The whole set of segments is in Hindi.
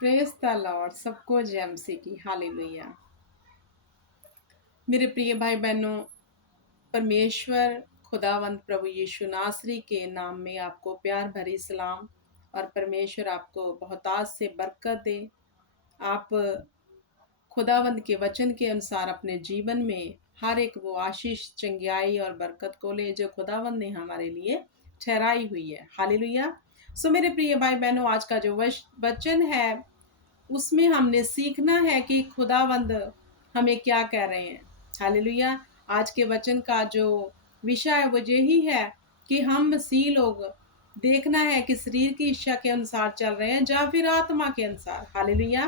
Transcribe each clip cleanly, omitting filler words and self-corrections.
Praise the Lord. सबको जय मसीह की। हालेलुया। मेरे प्रिय भाई बहनों, परमेश्वर खुदावंद प्रभु यीशु नासरी के नाम में आपको प्यार भरी सलाम और परमेश्वर आपको बहुतायत से बरकत दे। आप खुदावंद के वचन के अनुसार अपने जीवन में हर एक वो आशीष, चंगियाई और बरकत को ले जो खुदावंद ने हमारे लिए ठहराई हुई है। हालेलुया। सो मेरे प्रिय भाई बहनों, आज का जो वचन है उसमें हमने सीखना है कि खुदावंद हमें क्या कह रहे हैं। हालेलुया। आज के वचन का जो विषय है वो यही है कि हम मसीह लोग देखना है कि शरीर की इच्छा के अनुसार चल रहे हैं या फिर आत्मा के अनुसार। हालेलुया।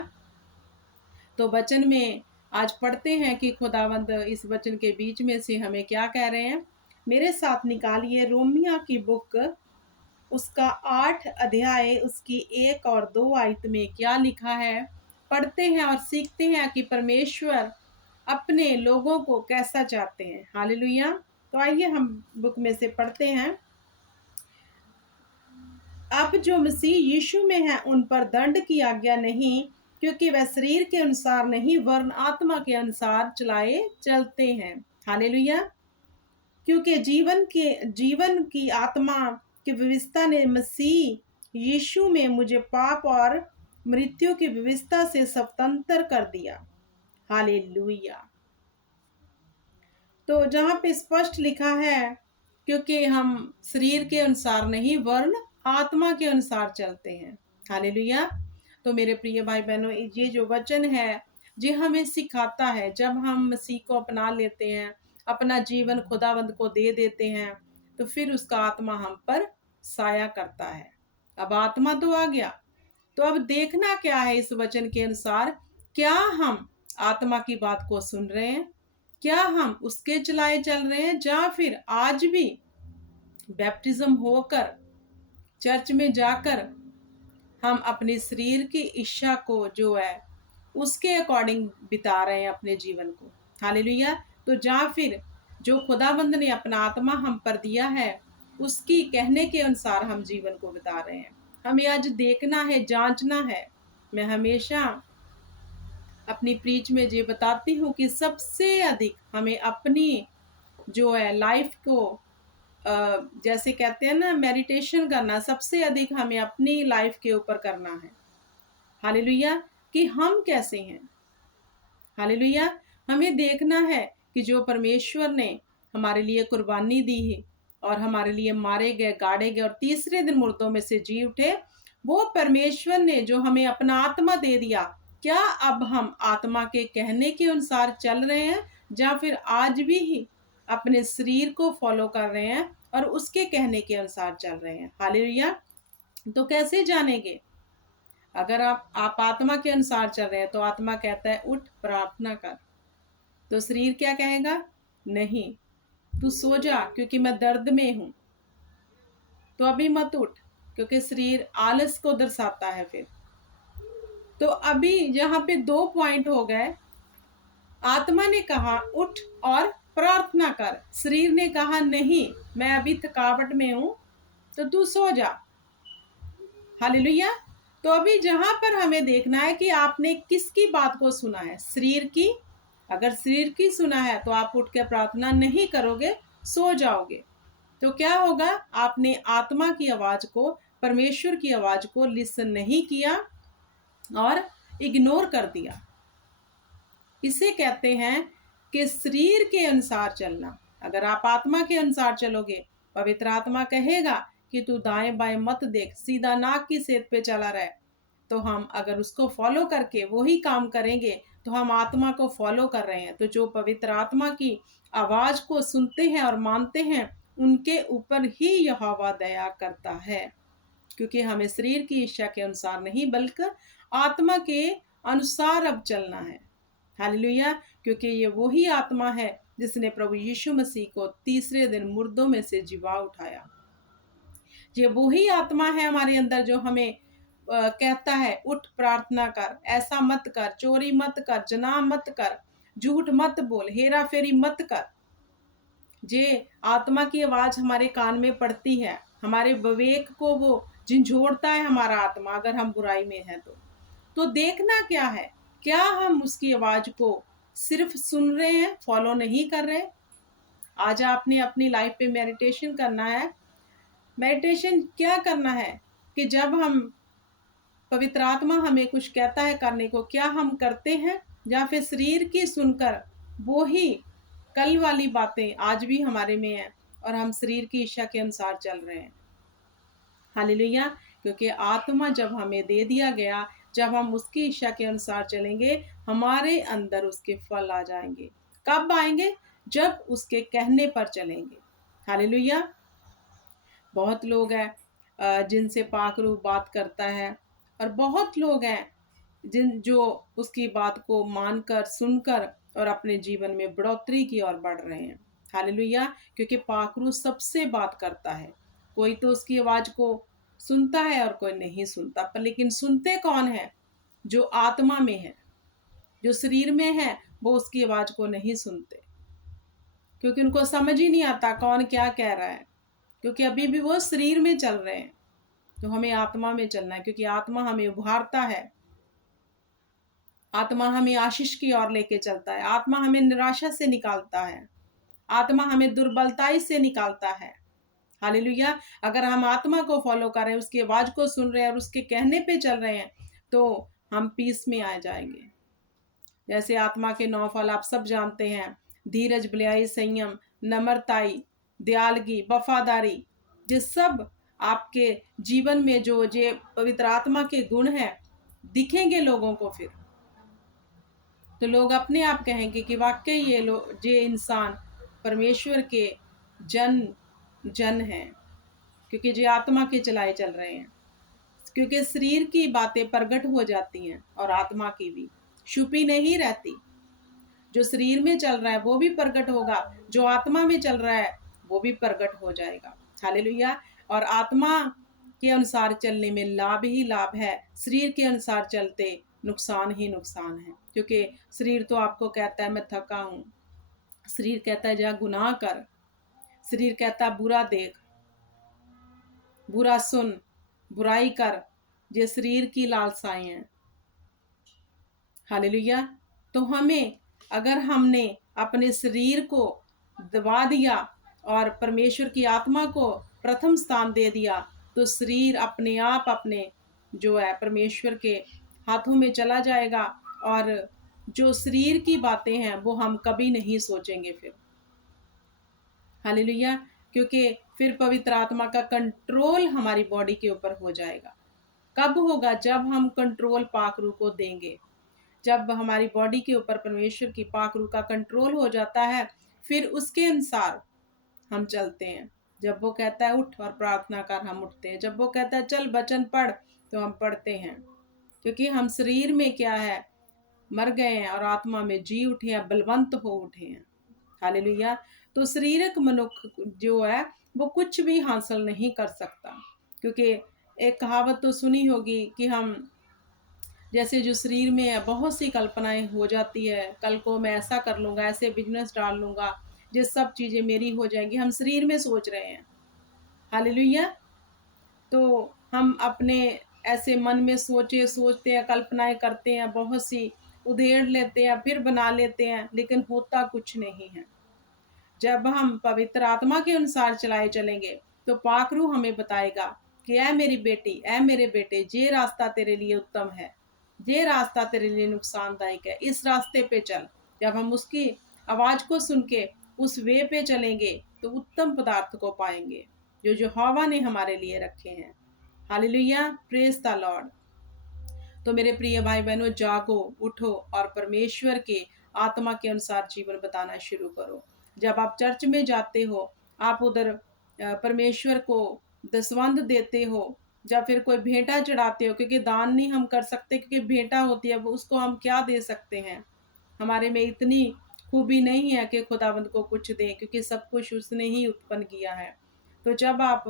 तो वचन में आज पढ़ते हैं कि खुदावंद इस वचन के बीच में से हमें क्या कह रहे हैं। मेरे साथ निकालिए रोमिया की बुक, उसका 8 अध्याय, उसकी 1 और 2 आयत में क्या लिखा है। पढ़ते हैं और सीखते हैं कि परमेश्वर अपने लोगों को कैसा चाहते हैं। हालेलुया। तो आइए हम बुक में से पढ़ते हैं। अब जो मसीह यीशु में है उन पर दंड की आज्ञा नहीं, क्योंकि वह शरीर के अनुसार नहीं वरन आत्मा के अनुसार चलते हैं। हालेलुया। क्योंकि जीवन की आत्मा की व्यवस्था ने मसीह यीशु में मुझे पाप और मृत्यु की व्यवस्था से स्वतंत्र कर दिया। हालेलुया। तो जहाँ पे स्पष्ट लिखा है, क्योंकि हम शरीर के अनुसार नहीं वरन आत्मा के अनुसार चलते हैं। हालेलुया। तो मेरे प्रिय भाई बहनों, ये जो वचन है ये हमें सिखाता है, जब हम मसीह को अपना लेते हैं, अपना जीवन खुदावंद को दे देते हैं, तो फिर उसका आत्मा हम पर साया करता है। अब आत्मा तो आ गया, तो अब देखना क्या है इस वचन के अनुसार। क्या हम आत्मा की बात को सुन रहे हैं, क्या हम उसके चलाए चल रहे हैं, या फिर आज भी बैप्टिज्म होकर चर्च में जाकर हम अपने शरीर की इच्छा को जो है उसके अकॉर्डिंग बिता रहे हैं अपने जीवन को। हालेलुया। तो या फिर जो खुदाबंद ने अपना आत्मा हम पर दिया है उसकी कहने के अनुसार हम जीवन को बिता रहे हैं। हमें आज देखना है, जांचना है। मैं हमेशा अपनी प्रीच में ये बताती हूँ कि सबसे अधिक हमें अपनी जो है लाइफ को जैसे कहते हैं ना, मेडिटेशन करना, सबसे अधिक हमें अपनी लाइफ के ऊपर करना है। हालेलुया। कि हम कैसे हैं। हालेलुया। हमें देखना है कि जो परमेश्वर ने हमारे लिए कुर्बानी दी है और हमारे लिए मारे गए, गाड़े गए और तीसरे दिन मुर्दों में से जी उठे, वो परमेश्वर ने जो हमें अपना आत्मा दे दिया, क्या अब हम आत्मा के कहने के अनुसार चल रहे हैं या फिर आज भी ही अपने शरीर को फॉलो कर रहे हैं और उसके कहने के अनुसार चल रहे हैं। हालेलुया। तो कैसे जानेंगे? अगर आप आत्मा के अनुसार चल रहे हैं तो आत्मा कहता है उठ प्रार्थना कर, तो शरीर क्या कहेगा? नहीं, तू सो जा क्योंकि मैं दर्द में हूं, तो अभी मत उठ, क्योंकि शरीर आलस को दर्शाता है। फिर तो अभी यहाँ पे 2 पॉइंट हो गए। आत्मा ने कहा उठ और प्रार्थना कर, शरीर ने कहा नहीं, मैं अभी थकावट में हूं, तो तू सो जा। हालेलुया। तो अभी जहां पर हमें देखना है कि आपने किसकी बात को सुना है, शरीर की। अगर शरीर की सुना है तो आप उठ के प्रार्थना नहीं करोगे, सो जाओगे। तो क्या होगा? आपने आत्मा की आवाज को, परमेश्वर की आवाज को लिसन नहीं किया और इग्नोर कर दिया। इसे कहते हैं कि शरीर के अनुसार चलना। अगर आप आत्मा के अनुसार चलोगे, पवित्र आत्मा कहेगा कि तू दाएं बाएं मत देख, सीधा नाक की सेध पे चला रहे, तो हम अगर उसको फॉलो करके वही काम करेंगे तो हम आत्मा को फॉलो कर रहे हैं। तो जो पवित्र आत्मा की आवाज को सुनते हैं और मानते हैं, उनके ऊपर ही यहोवा दया करता है, क्योंकि हमें शरीर की इच्छा के अनुसार नहीं बल्कि आत्मा के अनुसार अब चलना है। हालेलुया। क्योंकि ये वही आत्मा है जिसने प्रभु यीशु मसीह को तीसरे दिन मुर्दों में से जिवा उठाया। ये वही आत्मा है हमारे अंदर जो हमें कहता है उठ प्रार्थना कर, ऐसा मत कर, चोरी मत कर, जना मत कर, झूठ मत बोल, हेरा फेरी मत कर। जे आत्मा की आवाज हमारे कान में पड़ती है, हमारे विवेक को वो झंझोड़ता है हमारा आत्मा, अगर हम बुराई में हैं तो तो देखना क्या है, क्या हम उसकी आवाज को सिर्फ सुन रहे हैं, फॉलो नहीं कर रहे। आज आपने अपनी लाइफ पे मेडिटेशन करना है। मेडिटेशन क्या करना है कि जब हम पवित्र आत्मा हमें कुछ कहता है करने को, क्या हम करते हैं, या फिर शरीर की सुनकर वो ही कल वाली बातें आज भी हमारे में है और हम शरीर की इच्छा के अनुसार चल रहे हैं। हालेलुया। क्योंकि आत्मा जब हमें दे दिया गया, जब हम उसकी इच्छा के अनुसार चलेंगे, हमारे अंदर उसके फल आ जाएंगे। कब आएंगे? जब उसके कहने पर चलेंगे। हालेलुया। बहुत लोग हैं जिनसे पाक रूह बात करता है, और बहुत लोग हैं जो उसकी बात को मानकर, सुनकर और अपने जीवन में बढ़ोतरी की ओर बढ़ रहे हैं। हालेलुया। क्योंकि पाक रूह सबसे बात करता है। कोई तो उसकी आवाज को सुनता है और कोई नहीं सुनता, पर लेकिन सुनते कौन है? जो आत्मा में है। जो शरीर में है वो उसकी आवाज को नहीं सुनते, क्योंकि उनको समझ ही नहीं आता कौन क्या कह रहा है, क्योंकि अभी भी वो शरीर में चल रहे हैं। तो हमें आत्मा में चलना है, क्योंकि आत्मा हमें उभारता है। आत्मा हमें आशीष की ओर लेके चलता है। आत्मा हमें निराशा से निकालता है। आत्मा हमें दुर्बलताई से निकालता है। हालेलुया। अगर हम आत्मा को फॉलो कर रहे हैं, उसकी आवाज को सुन रहे हैं और उसके कहने पे चल रहे हैं, तो हम पीस में आ जाएंगे। जैसे आत्मा के 9 फल आप सब जानते हैं: धीरज, भलाई, संयम, नम्रताई, दयालगी, वफादारी। ये सब आपके जीवन में जो जे पवित्र आत्मा के गुण हैं, दिखेंगे लोगों को, फिर तो लोग अपने आप कहेंगे कि वाकई ये इंसान परमेश्वर के जन हैं, क्योंकि ये आत्मा के चलाए चल रहे हैं। क्योंकि शरीर की बातें प्रकट हो जाती हैं और आत्मा की भी छुपी नहीं रहती। जो शरीर में चल रहा है वो भी प्रकट होगा, जो आत्मा में चल रहा है वो भी प्रकट हो जाएगा। हालेलुया। और आत्मा के अनुसार चलने में लाभ ही लाभ है, शरीर के अनुसार चलते नुकसान ही नुकसान है। क्योंकि शरीर तो आपको कहता है मैं थका हूँ, शरीर कहता है जा गुनाह कर, शरीर कहता है बुरा देख, बुरा सुन, बुराई कर। ये शरीर की लालसाएं हैं। हालेलुया। तो अगर हमने अपने शरीर को दबा दिया और परमेश्वर की आत्मा को प्रथम स्थान दे दिया, तो शरीर अपने आप अपने जो है परमेश्वर के हाथों में चला जाएगा, और जो शरीर की बातें हैं वो हम कभी नहीं सोचेंगे फिर। हालेलुया। क्योंकि फिर पवित्र आत्मा का कंट्रोल हमारी बॉडी के ऊपर हो जाएगा। कब होगा? जब हम कंट्रोल पाक रूह को देंगे। जब हमारी बॉडी के ऊपर परमेश्वर की पाक रूह का कंट्रोल हो जाता है, फिर उसके अनुसार हम चलते हैं। जब वो कहता है उठ और प्रार्थना कर, हम उठते हैं। जब वो कहता है चल वचन पढ़, तो हम पढ़ते हैं। क्योंकि हम शरीर में क्या है, मर गए हैं, और आत्मा में जी उठे हैं, बलवंत हो उठे हैं। हालेलुया। तो शरीरक मनुष्य जो है वो कुछ भी हासिल नहीं कर सकता। क्योंकि एक कहावत तो सुनी होगी कि हम जैसे जो शरीर में है बहुत सी कल्पनाएं हो जाती है, कल को मैं ऐसा कर लूँगा, ऐसे बिजनेस डाल लूँगा, ये सब चीज़ें मेरी हो जाएंगी, हम शरीर में सोच रहे हैं। हालेलुया। तो हम अपने ऐसे मन में सोचते हैं, कल्पनाएं करते हैं, बहुत सी उधेड़ लेते हैं, फिर बना लेते हैं, लेकिन होता कुछ नहीं है। जब हम पवित्र आत्मा के अनुसार चलाए चलेंगे, तो पाक रूह हमें बताएगा कि ऐ मेरी बेटी, ऐ मेरे बेटे, ये रास्ता तेरे लिए उत्तम है, ये रास्ता तेरे लिए नुकसानदायक है, इस रास्ते पे चल। जब हम उसकी आवाज को सुन के उस वे पे चलेंगे, तो उत्तम पदार्थ को पाएंगे जो यहोवा ने हमारे लिए रखे हैं। हालेलुया। Praise the Lord. तो मेरे प्रिय भाई बहनों, जागो, उठो और परमेश्वर के आत्मा के अनुसार जीवन बताना शुरू करो। जब आप चर्च में जाते हो, आप उधर परमेश्वर को दसवंध देते हो, या फिर कोई भेंटा चढ़ाते हो, क्योंकि दान नहीं हम कर सकते, क्योंकि भेंटा होती है वो, उसको हम क्या दे सकते हैं। हमारे में इतनी खूबी नहीं है कि खुदावंद को कुछ दें, क्योंकि सब कुछ उसने ही उत्पन्न किया है। तो जब आप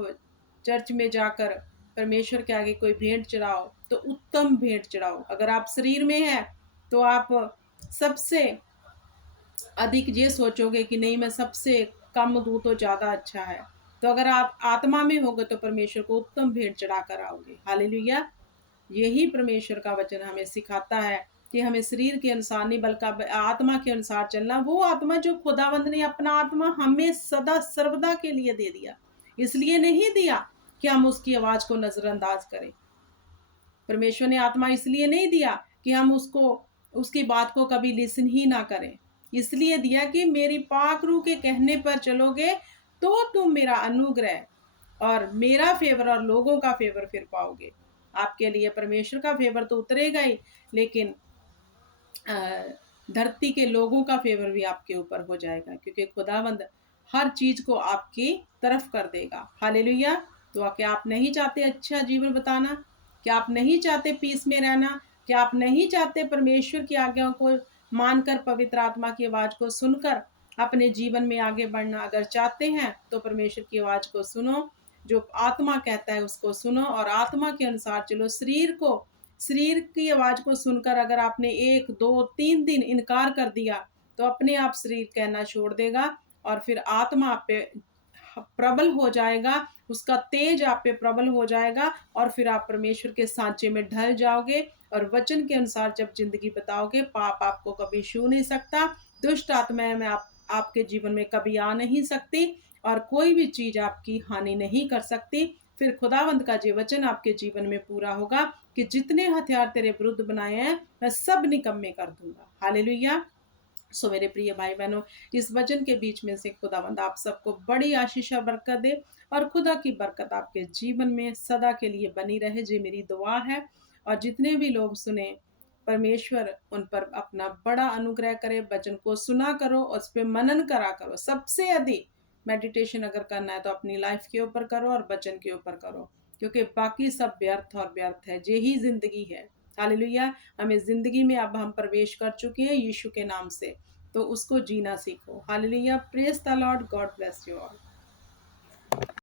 चर्च में जाकर परमेश्वर के आगे कोई भेंट चढ़ाओ, तो उत्तम भेंट चढ़ाओ। अगर आप शरीर में हैं, तो आप सबसे अधिक ये सोचोगे कि नहीं मैं सबसे कम दूं तो ज़्यादा अच्छा है। तो अगर आप आत्मा में होगे, तो परमेश्वर को उत्तम भेंट चढ़ा कर आओगे। हालेलुया। यही परमेश्वर का वचन हमें सिखाता है कि हमें शरीर के अनुसार नहीं बल्कि आत्मा के अनुसार चलना। वो आत्मा जो खुदावंद ने अपना आत्मा हमें सदा सर्वदा के लिए दे दिया, इसलिए नहीं दिया कि हम उसकी आवाज को नजरअंदाज करें। परमेश्वर ने आत्मा इसलिए नहीं दिया कि हम उसकी बात को कभी लिसन ही ना करें। इसलिए दिया कि मेरी पाक रूह के कहने पर चलोगे तो तुम मेरा अनुग्रह और मेरा फेवर और लोगों का फेवर फिर पाओगे। आपके लिए परमेश्वर का फेवर तो उतरेगा ही, लेकिन धरती के लोगों का फेवर भी आपके ऊपर हो जाएगा, क्योंकि खुदावंद हर चीज को आपकी तरफ कर देगा। हालेलुया। तो क्या आप नहीं चाहते अच्छा जीवन बताना? क्या आप नहीं चाहते पीस में रहना? क्या आप नहीं चाहते परमेश्वर की आज्ञाओं को मानकर, पवित्र आत्मा की आवाज को सुनकर अपने जीवन में आगे बढ़ना? अगर चाहते हैं तो परमेश्वर की आवाज को सुनो, जो आत्मा कहता है उसको सुनो और आत्मा के अनुसार चलो। शरीर की आवाज को सुनकर अगर आपने 1 2 3 दिन इनकार कर दिया तो अपने आप शरीर कहना छोड़ देगा और फिर आत्मा आप पे प्रबल हो जाएगा, उसका तेज आप पे प्रबल हो जाएगा और फिर आप परमेश्वर के सांचे में ढल जाओगे और वचन के अनुसार जब जिंदगी बताओगे, पाप आपको कभी छू नहीं सकता, दुष्ट आत्माएं में आपके जीवन में कभी आ नहीं सकती और कोई भी चीज आपकी हानि नहीं कर सकती। फिर खुदावंद का ये वचन आपके जीवन में पूरा होगा कि जितने हथियार तेरे विरुद्ध बनाए हैं मैं सब निकम्मे कर दूंगा। हालेलुया। सो मेरे प्रिय भाई बहनों, इस वचन के बीच में से खुदावंद आप सबको बड़ी आशीष और बरकत दे और खुदा की बरकत आपके जीवन में सदा के लिए बनी रहे, जी मेरी दुआ है। और जितने भी लोग सुने, परमेश्वर उन पर अपना बड़ा अनुग्रह करे। वचन को सुना करो, उस पर मनन करा करो। सबसे अधिक मेडिटेशन अगर करना है तो अपनी लाइफ के ऊपर करो और वचन के ऊपर करो, क्योंकि बाकी सब व्यर्थ और व्यर्थ है। यही जिंदगी है। हालेलुया। हमें जिंदगी में अब हम प्रवेश कर चुके हैं यीशु के नाम से, तो उसको जीना सीखो। Hallelujah. Praise the Lord. God bless you all.